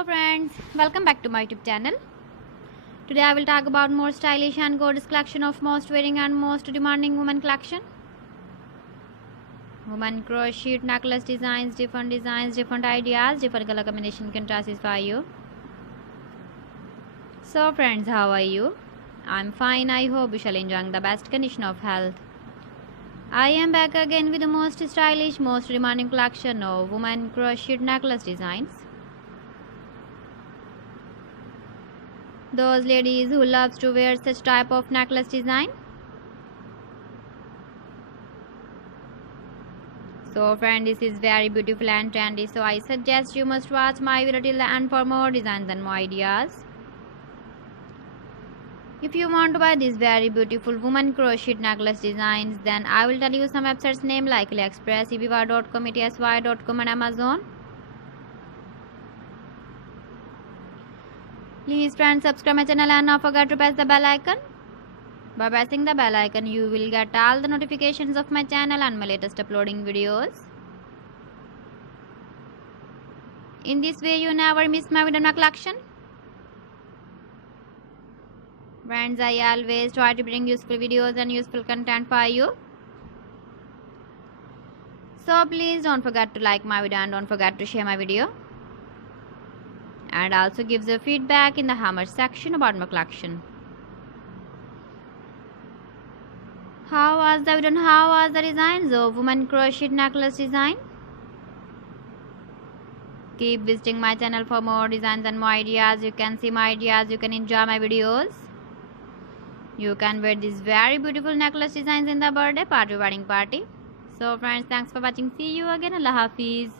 Hello friends, welcome back to my YouTube channel. Today I will talk about more stylish and gorgeous collection of most wearing and most demanding women collection. Women crochet necklace designs, different ideas, different color combination can satisfy you. So friends, how are you? I'm fine. I hope you shall enjoy the best condition of health. I am back again with the most stylish, most demanding collection of women crochet necklace designs. Those ladies who loves to wear such type of necklace design. So friend, this is very beautiful and trendy, so I suggest you must watch my video till the end for more designs and more ideas. If you want to buy these very beautiful woman crochet necklace designs, then I will tell you some websites name like AliExpress, eBay.com, etsy.com and Amazon. Please friends, subscribe my channel and not forget to press the bell icon. By pressing the bell icon, you will get all the notifications of my channel and my latest uploading videos. In this way, you never miss my video collection. Friends, I always try to bring useful videos and useful content for you. So please don't forget to like my video and don't forget to share my video. And also give the feedback in the comment section about my collection. How was the video and how was the designs of women crochet necklace design? Keep visiting my channel for more designs and more ideas. You can see my ideas, you can enjoy my videos. You can wear these very beautiful necklace designs in the birthday party, wedding party. So friends, thanks for watching. See you again. Allah Hafiz.